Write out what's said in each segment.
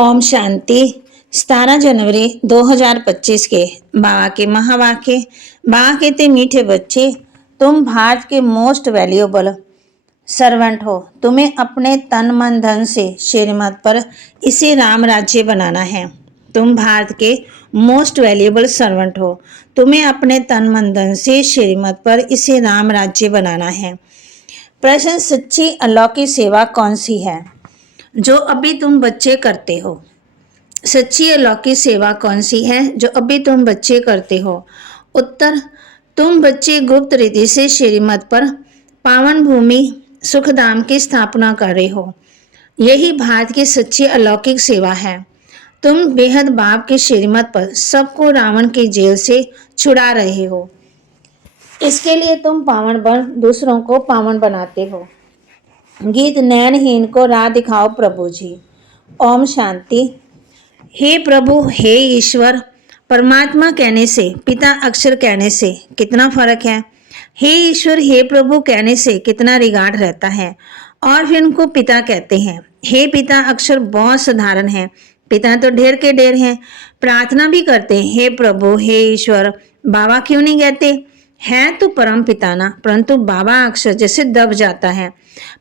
ओम शांति। 17 जनवरी 2025 के बाबा के महावाक्य। बाबा कहते मीठे बच्चे, तुम भारत के मोस्ट वैल्यूएबल सर्वेंट हो। तुम्हें अपने तन मन धन से श्रीमत पर इसे राम राज्य बनाना है। तुम भारत के मोस्ट वैल्यूएबल सर्वेंट हो। तुम्हें अपने तन मन धन से श्रीमत पर इसे राम राज्य बनाना है। प्रश्न, सच्ची अलौकिक सेवा कौन सी है जो अभी तुम बच्चे करते हो? सच्ची अलौकिक सेवा कौन सी है जो अभी तुम बच्चे करते हो? उत्तर, तुम बच्चे गुप्त रीति से श्रीमत पर पावन भूमि सुखधाम की स्थापना कर रहे हो। यही भारत की सच्ची अलौकिक सेवा है। तुम बेहद बाप के श्रीमत पर सबको रावण की जेल से छुड़ा रहे हो। इसके लिए तुम पावन बन दूसरों को पावन बनाते हो। गीत, नयनहीन को राह दिखाओ प्रभु जी। ओम शांति। हे प्रभु, हे ईश्वर, परमात्मा कहने से, पिता अक्षर कहने से कितना फर्क है। हे ईश्वर, हे प्रभु कहने से कितना रिगार्ड रहता है, और फिर उनको पिता कहते हैं। हे पिता अक्षर बहुत साधारण है। पिता तो ढेर के ढेर हैं। प्रार्थना भी करते हैं, हे प्रभु, हे ईश्वर। बाबा क्यों नहीं कहते? है तो परम पिता ना, परंतु बाबा अक्षर जैसे दब जाता है,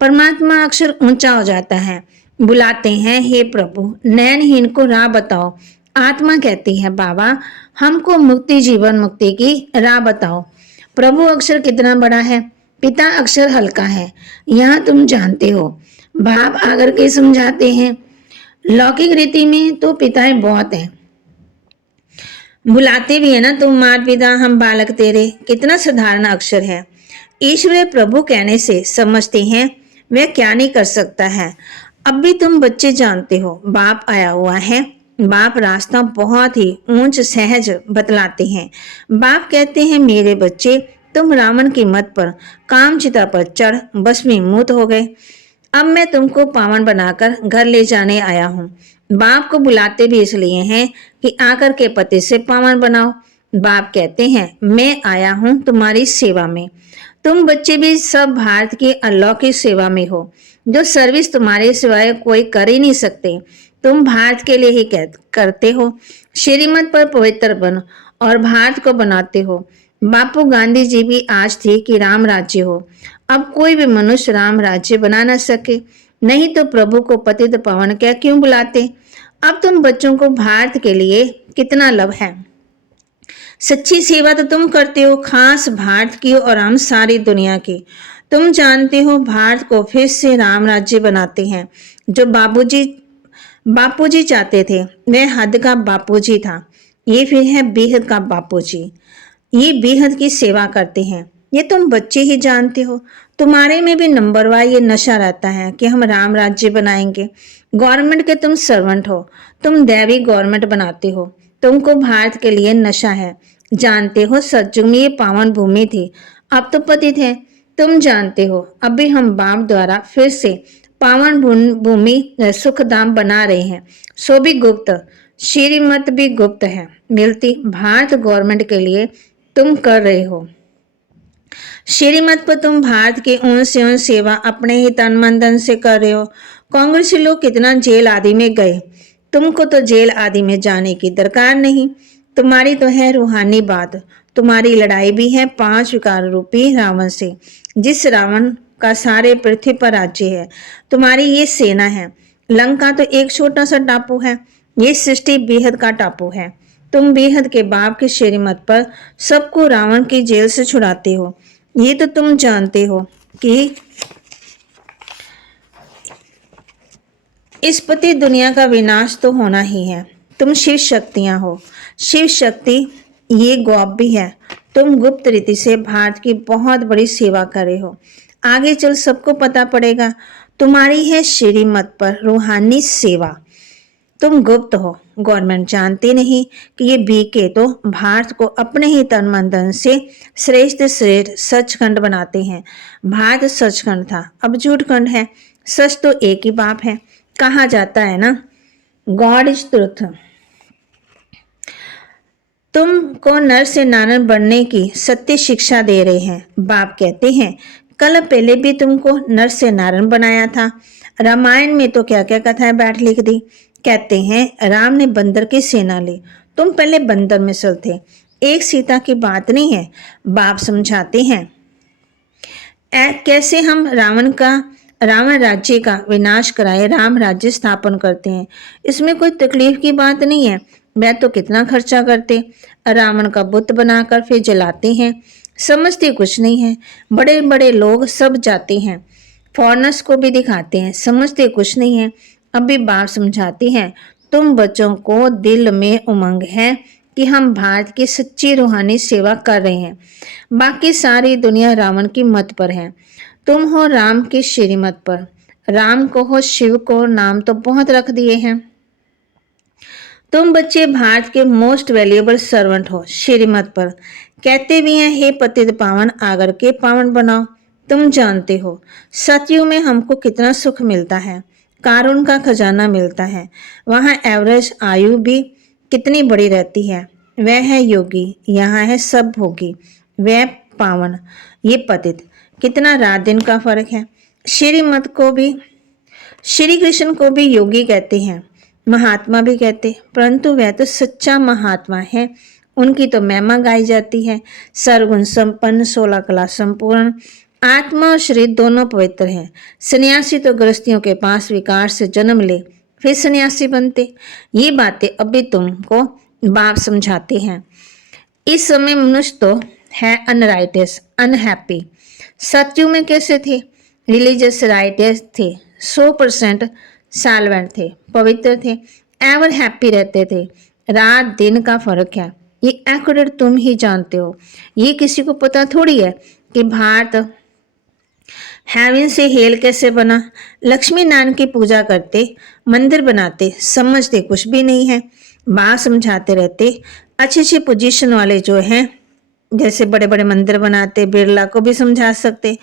परमात्मा अक्षर ऊंचा हो जाता है। बुलाते हैं, हे प्रभु, नयनहीन को राह बताओ। आत्मा कहती है, बाबा हमको मुक्ति, जीवन मुक्ति की राह बताओ। प्रभु अक्षर कितना बड़ा है, पिता अक्षर हल्का है। यहाँ तुम जानते हो। बाप आकर के समझाते हैं। लौकिक रीति में तो पिताएं बहुत हैं। बुलाते भी है ना, तुम मात पिता हम बालक तेरे। कितना साधारण अक्षर है। ईश्वर प्रभु कहने से समझते हैं वह क्या नहीं कर सकता है। अब भी तुम बच्चे जानते हो बाप आया हुआ है। बाप रास्ता बहुत ही ऊंच सहज बतलाते हैं। बाप कहते हैं, मेरे बच्चे, तुम रावण की मत पर काम चिता पर चढ़ भस्मीभूत हो गए। अब मैं तुमको पावन बनाकर घर ले जाने आया हूँ। बाप को बुलाते भी इसलिए हैं कि आकर के पति से पावन बनाओ। बाप कहते हैं, मैं आया हूँ तुम्हारी सेवा में। तुम बच्चे भी सब भारत की अलौकिक सेवा में हो, जो सर्विस तुम्हारे सिवाय कोई कर ही नहीं सकते। तुम भारत के लिए ही करते हो। श्रीमत पर पवित्र बन और भारत को बनाते हो। बापू गांधी जी भी आज थे कि राम राज्य हो। अब कोई भी मनुष्य राम राज्य बना न सके, नहीं तो प्रभु को पतित पावन क्या क्यों बुलाते। अब तुम बच्चों को भारत के लिए कितना लव है। सच्ची सेवा तो तुम करते हो, खास भारत की और हम सारी दुनिया की। तुम जानते हो भारत को फिर से राम राज्य बनाते हैं। जो बापूजी चाहते थे वह हद का बापूजी था। ये फिर है बेहद का बापूजी। ये बेहद की सेवा करते हैं। ये तुम बच्चे ही जानते हो। तुम्हारे में भी नंबर वार ये नशा रहता है कि हम राम राज्य बनाएंगे। गवर्नमेंट के तुम सर्वेंट हो। तुम दैवी गवर्नमेंट बनाते हो। तुमको भारत के लिए नशा है। जानते हो सतयुग में ये पावन भूमि थी, अब तो पतित है। तुम जानते हो अभी हम बाप द्वारा फिर से पावन भूमि सुखधाम बना रहे हैं। सो भी गुप्त, श्रीमत भी गुप्त है। मिलती भारत गवर्नमेंट के लिए तुम कर रहे हो। श्रीमत पर तुम भारत की उन से उन सेवा अपने ही तन मन धन से कर रहे हो। कांग्रेसी लोग कितना जेल आदि में गए, तुमको तो जेल आदि में जाने की दरकार नहीं। तुम्हारी तो है रूहानी बात। तुम्हारी लड़ाई भी है 5 विकार रूपी रावण से, जिस रावण का सारे पृथ्वी पर राज्य है। तुम्हारी ये सेना है। लंका तो एक छोटा सा टापू है, ये सृष्टि बेहद का टापू है। तुम बेहद के बाप के श्रीमत पर सबको रावण की जेल से छुड़ाते हो। ये तो तुम जानते हो कि इस पति दुनिया का विनाश तो होना ही है। तुम शिव शक्तियां हो। शिव शक्ति ये गौप भी है। तुम गुप्त रीति से भारत की बहुत बड़ी सेवा कर रहे हो। आगे चल सबको पता पड़ेगा। तुम्हारी है श्रीमत पर रूहानी सेवा। तुम गुप्त हो। गवर्नमेंट जानती नहीं कि ये बीके तो भारत को अपने ही तन मन धन से श्रेष्ठ सचखंड बनाते हैं। भारत सचखंड था, अब झूठखंड है। सच तो एक ही बाप है। कहा जाता है ना, गॉड इज ट्रुथ। तुमको नर से नारायण बनने की सत्य शिक्षा दे रहे हैं। बाप कहते हैं, कल पहले भी तुमको नर से नारायण बनाया था। रामायण में तो क्या क्या कथाएं बैठ लिख दी। कहते हैं राम ने बंदर की सेना ली, तुम पहले बंदर मिसल थे, एक सीता की बात नहीं है। बाप समझाते हैं कैसे हम रावण राज्य का विनाश कराए राम राज्य स्थापन करते हैं। इसमें कोई तकलीफ की बात नहीं है। वह तो कितना खर्चा करते, रावण का बुत बनाकर फिर जलाते हैं, समझते कुछ नहीं है। बड़े बड़े लोग सब जाते हैं, फॉरेनर्स को भी दिखाते हैं, समझते कुछ नहीं है। अभी बाप समझाती हैं तुम बच्चों को दिल में उमंग है कि हम भारत की सच्ची रूहानी सेवा कर रहे हैं, बाकी सारी दुनिया रावण की मत पर है, तुम हो राम की श्रीमत पर। राम को हो शिव को नाम तो बहुत रख दिए हैं, तुम बच्चे भारत के मोस्ट वैल्यूएबल सर्वेंट हो श्रीमत पर। कहते भी हैं हे पतित पावन आगर के पावन बनाओ। तुम जानते हो सतयुग में हमको कितना सुख मिलता है, कारुण का खजाना मिलता है, वहां एवरेज आयु भी कितनी बड़ी रहती है। वह है योगी, यहाँ है सब भोगी। वह पावन, ये पतित, कितना रात दिन का फर्क है। श्रीमत को भी, श्री कृष्ण को भी योगी कहते हैं, महात्मा भी कहते, परंतु वह तो सच्चा महात्मा है, उनकी तो महिमा गाई जाती है। सर्वगुण संपन्न, 16 कला संपूर्ण, आत्मा और शरीर दोनों पवित्र हैं। सन्यासी तो गृहस्थियों के पास विकार से जन्म ले फिर सन्यासी बनते। ये बातें अभी तुमको बाप समझाते हैं। इस समय मनुष्य तो है अनराइटियस, अनहैप्पी। सतयुग में कैसे थे? रिलीजियस राइटियस थे, 100% साल्वेंट थे, पवित्र थे, एवर हैप्पी रहते थे। रात दिन का फर्क है, ये एक्यूरेट तुम ही जानते हो। ये किसी को पता थोड़ी है कि भारत हेवन से हेल कैसे बना। लक्ष्मी नारायण की पूजा करते, मंदिर बनाते, समझते कुछ भी नहीं है। बात समझाते रहते, अच्छे अच्छे पोजीशन वाले जो हैं, जैसे बड़े बड़े मंदिर बनाते, बिरला को भी समझा सकते।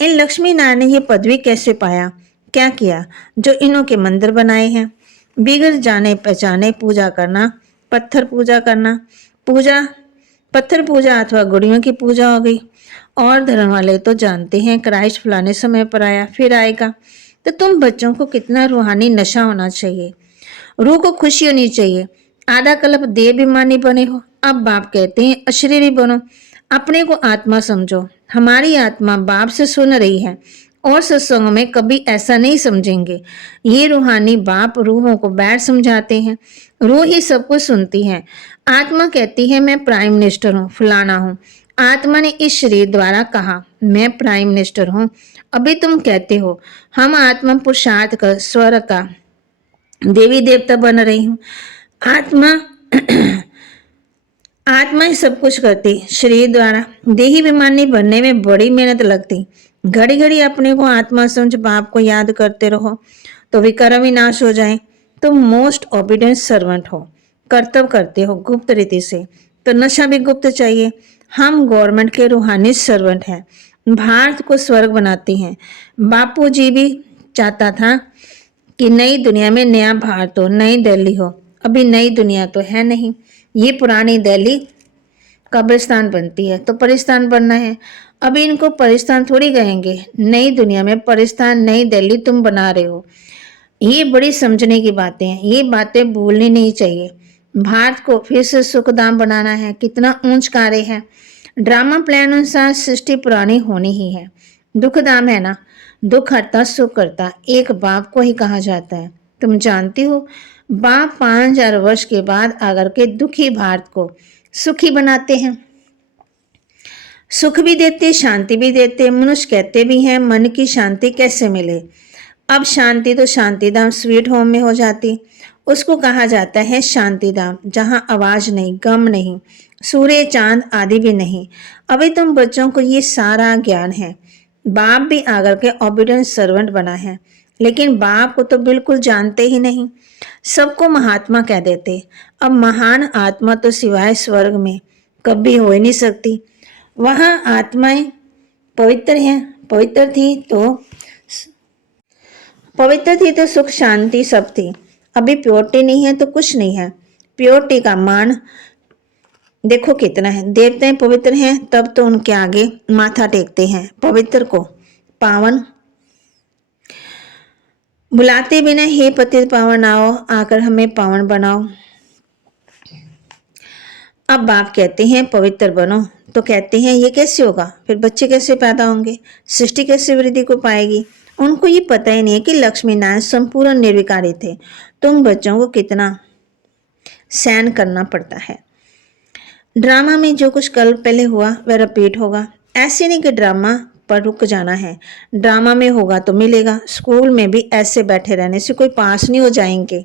इन लक्ष्मी नारायण ने ये पदवी कैसे पाया, क्या किया जो इन्हों के मंदिर बनाए हैं। बिगड़ जाने पहचाने पूजा करना, पत्थर पूजा करना, पत्थर पूजा अथवा गुड़ियों की पूजा हो गई। और धर्म वाले तो जानते हैं क्राइस्ट फलाने समय पर आया, फिर आएगा। तो तुम बच्चों को कितना रूहानी नशा होना चाहिए, रूह को खुशी होनी चाहिए। आधा कल्प देहाभिमानी बने हो, अब बाप कहते हैं अशरीरी बनो, अपने को आत्मा समझो। हमारी आत्मा बाप से सुन रही है और सत्संग में कभी ऐसा नहीं समझेंगे। ये रूहानी बाप रूहों को बैठ समझाते हैं, रूह ही सब कुछ सुनती है। आत्मा कहती है मैं प्राइम मिनिस्टर हूँ, फलाना हूँ। आत्मा ने इस शरीर द्वारा कहा मैं प्राइम मिनिस्टर हूँ। अभी तुम कहते हो हम आत्मा पुरुषार्थ कर स्वर्ग का देवी देवता बन रही हूँ। आत्मा आत्मा ही सब कुछ करती, शरीर द्वारा देही विमानी बनने में बड़ी मेहनत लगती। घड़ी घड़ी अपने को आत्मा समझ बाप को याद करते रहो तो विक्रम विनाश हो जाए। तुम मोस्ट ओबीडियंट सर्वेंट हो, कर्तव्य करते हो गुप्त रीति से, तो नशा भी गुप्त चाहिए। हम गवर्नमेंट के रूहानी सर्वेंट हैं, भारत को स्वर्ग बनाते हैं। बापू जी भी चाहता था कि नई दुनिया में नया भारत हो, नई दिल्ली हो। अभी नई दुनिया तो है नहीं, ये पुरानी दिल्ली कब्रिस्तान बनती है, तो परिस्तान बनना है। अभी इनको परिस्तान थोड़ी कहेंगे, नई दुनिया में परिस्तान नई दिल्ली तुम बना रहे हो। ये बड़ी समझने की बातें हैं, ये बातें भूलनी नहीं चाहिए। भारत को फिर से सुखधाम बनाना है, कितना ऊंच कार्य है। ड्रामा प्लान अनुसार सृष्टि पुरानी होनी ही है। दुखधाम है ना, दुख हरता सुख करता, एक बाप को ही कहा जाता है। तुम जानती हो बाप 5000 वर्ष के बाद आकर के दुखी भारत को सुखी बनाते हैं, सुख भी देते, शांति भी देते। मनुष्य कहते भी हैं मन की शांति कैसे मिले। अब शांति तो शांतिधाम स्वीट होम में हो जाती, उसको कहा जाता है शांतिधाम, जहाँ आवाज नहीं, गम नहीं, सूर्य चांद आदि भी नहीं। अभी तुम बच्चों को ये सारा ज्ञान है। बाप भी आकर के ओबीडियंट सर्वेंट बना है, लेकिन बाप को तो बिल्कुल जानते ही नहीं, सबको महात्मा कह देते। अब महान आत्मा तो सिवाय स्वर्ग में कभी हो ही नहीं सकती। वहां आत्माएं पवित्र हैं, पवित्र थी तो सुख शांति सब थी। अभी प्योरिटी नहीं है तो कुछ नहीं है। प्योरिटी का मान देखो कितना है। देवताएं पवित्र हैं तब तो उनके आगे माथा टेकते हैं, पवित्र को पावन बुलाते बिना हे पतित पावन आओ, आकर हमें पावन बनाओ। अब बाप कहते हैं पवित्र बनो, तो कहते हैं ये कैसे होगा, फिर बच्चे कैसे पैदा होंगे, सृष्टि कैसे वृद्धि को पाएगी। उनको ये पता ही नहीं है कि लक्ष्मी नारायण संपूर्ण निर्विकारी थे। तुम बच्चों को कितना सहन करना पड़ता है। ड्रामा में जो कुछ कल पहले हुआ वह रिपीट होगा। ऐसे नहीं कि ड्रामा पर रुक जाना है, ड्रामा में होगा तो मिलेगा। स्कूल में भी ऐसे बैठे रहने से कोई पास नहीं हो जाएंगे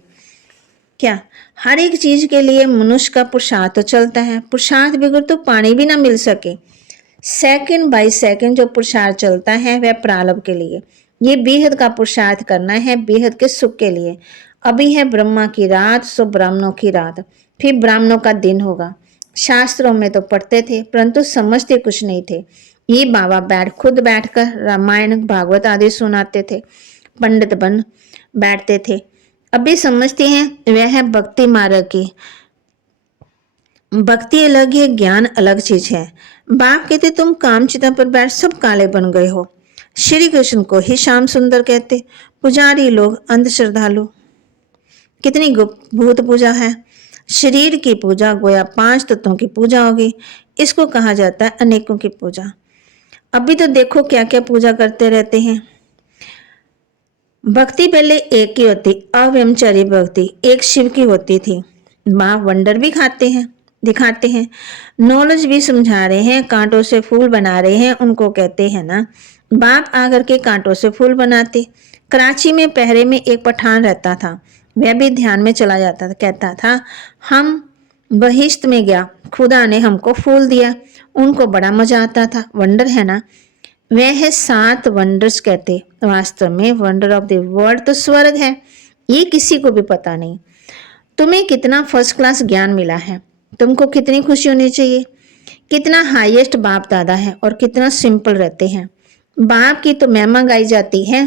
क्या। हर एक चीज के लिए मनुष्य का पुरुषार्थ तो चलता है, पुरुषार्थ बगैर तो पानी भी ना मिल सके। सेकंड बाय सेकंड जो पुरुषार्थ चलता है वह प्रारब्ध के लिए। ये बेहद का पुरुषार्थ करना है, बेहद के सुख के लिए। अभी है ब्रह्मा की रात, सो ब्राह्मणों की रात, फिर ब्राह्मणों का दिन होगा। शास्त्रों में तो पढ़ते थे परंतु समझते कुछ नहीं थे। ये बाबा खुद बैठकर रामायण भागवत आदि सुनाते थे, पंडित बन बैठते थे। अभी समझते हैं वह है भक्ति मार्ग की। भक्ति अलग है, ज्ञान अलग चीज है। बाप कहते तुम कामचिता पर बैठ सब काले बन गए हो। श्री कृष्ण को ही श्याम सुंदर कहते। पुजारी लोग अंध श्रद्धालु। कितनी भूत पूजा है। शरीर की पूजा गोया 5 तत्वों की पूजा होगी। इसको कहा जाता है अनेकों की पूजा। अभी तो देखो क्या क्या पूजा करते रहते हैं। भक्ति पहले एक ही होती, अव्यमचारी भक्ति एक शिव की होती थी। माँ वंडर भी खाते हैं, दिखाते हैं, नॉलेज भी समझा रहे हैं, कांटों से फूल बना रहे हैं, उनको कहते हैं ना। बाप आकर के कांटों से फूल बनाते। कराची में पहरे में एक पठान रहता था, वह भी ध्यान में चला जाता था। कहता था हम बहिश्त में गया, खुदा ने हमको फूल दिया। उनको बड़ा मजा आता था। वंडर है ना, वह है 7 वंडर्स कहते। वास्तव में वंडर ऑफ द वर्ल्ड तो स्वर्ग है, ये किसी को भी पता नहीं। तुम्हें कितना फर्स्ट क्लास ज्ञान मिला है, तुमको कितनी खुशी होनी चाहिए। कितना हाईएस्ट बाप दादा है और कितना सिंपल रहते हैं। बाप की तो महिमा गाई जाती है,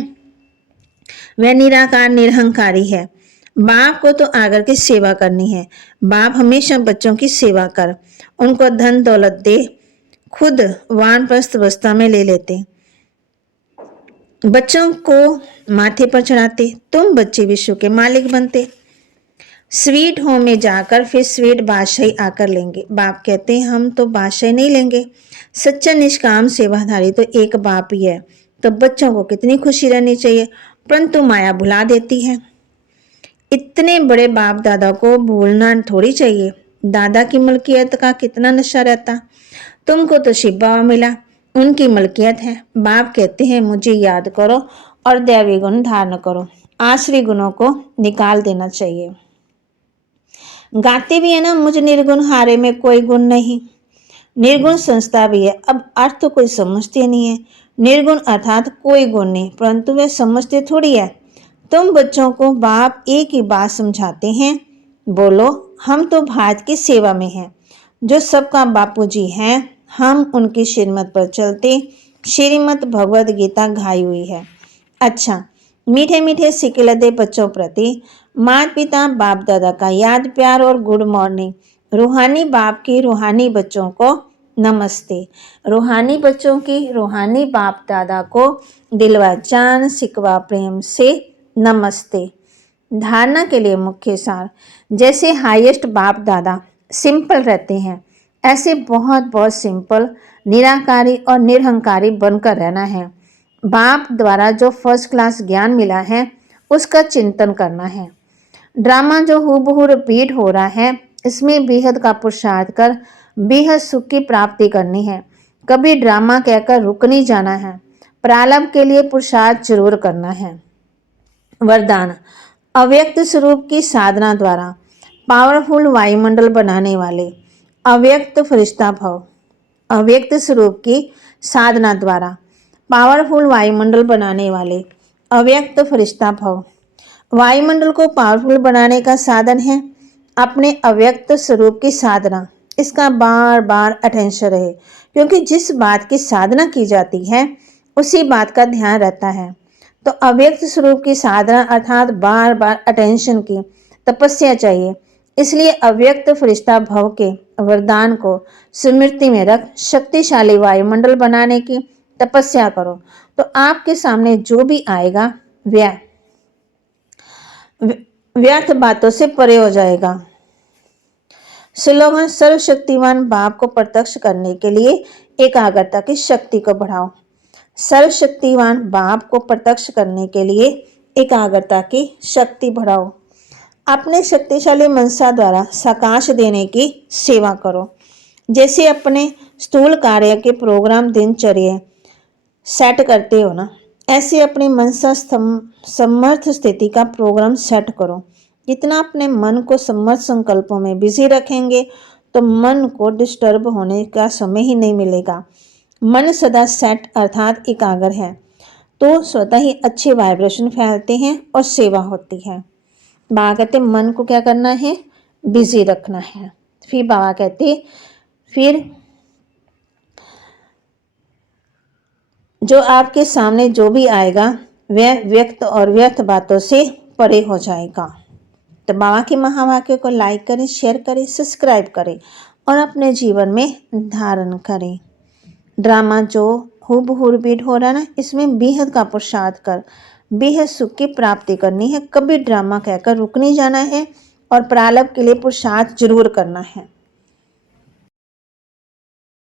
वह निराकार निरहंकारी है। बाप को तो आकर के सेवा करनी है। बाप हमेशा बच्चों की सेवा कर, उनको धन दौलत दे, खुद वानप्रस्थ अवस्था में ले लेते, बच्चों को माथे पर चढ़ाते। तुम बच्चे विश्व के मालिक बनते। स्वीट होम में जाकर फिर स्वीट बादशाही आकर लेंगे। बाप कहते हैं हम तो बादशाही नहीं लेंगे, सच्चा निष्काम सेवाधारी तो एक बाप ही है। तो बच्चों को कितनी खुशी रहनी चाहिए, परंतु माया भुला देती है। इतने बड़े बाप दादा को भूलना थोड़ी चाहिए। दादा की मलकियत का कितना नशा रहता। तुमको तो शिव बाबा मिला, उनकी मलकियत है। बाप कहते हैं मुझे याद करो और दैवी गुण धारण करो। आश्री गुणों को निकाल देना चाहिए। गाते भी है ना, मुझ निर्गुण हारे में कोई गुण नहीं। निर्गुण संस्था भी है, अब अर्थ तो कोई समझते नहीं है। निर्गुण अर्थात कोई गुण नहीं, परंतु वे समझते थोड़ी है। तुम बच्चों को बाप एक ही बात समझाते हैं, बोलो हम तो भारत की सेवा में हैं, जो सबका बापू जी हैं, हम उनकी श्रीमत पर चलते। श्रीमत भगवद गीता घाई हुई है। अच्छा, मीठे मीठे सिकिलते बच्चों प्रति माता पिता बाप दादा का याद प्यार और गुड मॉर्निंग। रूहानी बाप की रूहानी बच्चों को नमस्ते। रूहानी बच्चों की रूहानी बाप दादा को दिलवा जान सिकवा प्रेम से नमस्ते। धारणा के लिए मुख्य सार, जैसे हाईएस्ट बाप दादा सिंपल रहते हैं, ऐसे बहुत बहुत सिंपल निराकारी और निरहंकारी बनकर रहना है। बाप द्वारा जो फर्स्ट क्लास ज्ञान मिला है उसका चिंतन करना है। ड्रामा जो हूबहू रिपीट हो रहा है, इसमें बेहद का पुरुषार्थ कर बेहद सुख की प्राप्ति करनी है। कभी ड्रामा कहकर रुक नहीं जाना है, प्रारब्ध के लिए पुरुषार्थ जरूर करना है। वरदान, अव्यक्त स्वरूप की साधना द्वारा पावरफुल वायुमंडल बनाने वाले अव्यक्त फरिश्ता भव। अव्यक्त स्वरूप की साधना द्वारा पावरफुल वायुमंडल बनाने वाले अव्यक्त फरिश्ता भव। वायुमंडल को पावरफुल बनाने का साधन है अपने अव्यक्त स्वरूप की साधना। इसका बार बार अटेंशन रहे, क्योंकि जिस बात की साधना की जाती है उसी बात का ध्यान रहता है। तो अव्यक्त स्वरूप की साधना अर्थात बार बार अटेंशन की तपस्या चाहिए। इसलिए अव्यक्त फरिश्ता भव के वरदान को स्मृति में रख शक्तिशाली वायुमंडल बनाने की तपस्या करो, तो आपके सामने जो भी आएगा वह व्यर्थ बातों से परे हो जाएगा। स्लोगन: सर्वशक्तिमान बाप को प्रत्यक्ष करने के लिए एकाग्रता की शक्ति को बढ़ाओ। सर्वशक्तिमान बाप को प्रत्यक्ष करने के लिए एकाग्रता की शक्ति बढ़ाओ। अपने शक्तिशाली मनसा द्वारा साकाश देने की सेवा करो। जैसे अपने स्थूल कार्य के प्रोग्राम दिनचर्या सेट करते हो ना, ऐसे अपनी मनसा समर्थ स्थिति का प्रोग्राम सेट करो। जितना अपने मन को समर्थ संकल्पों में बिजी रखेंगे तो मन को डिस्टर्ब होने का समय ही नहीं मिलेगा। मन सदा सेट अर्थात एकाग्र है तो स्वतः ही अच्छे वाइब्रेशन फैलते हैं और सेवा होती है। बाबा कहते मन को क्या करना है, बिजी रखना है। फिर बाबा कहते फिर जो आपके सामने जो भी आएगा वह व्यक्त और व्यर्थ बातों से परे हो जाएगा। तो बाबा के महावाक्य को लाइक करें, शेयर करें, सब्सक्राइब करें और अपने जीवन में धारण करें। ड्रामा जो हूबहू रिपीट हो रहा है ना, इसमें बेहद का पुरुषार्थ कर बेहद सुख की प्राप्ति करनी है। कभी ड्रामा कहकर रुक नहीं जाना है और प्रारब्ध के लिए पुरुषार्थ जरूर करना है।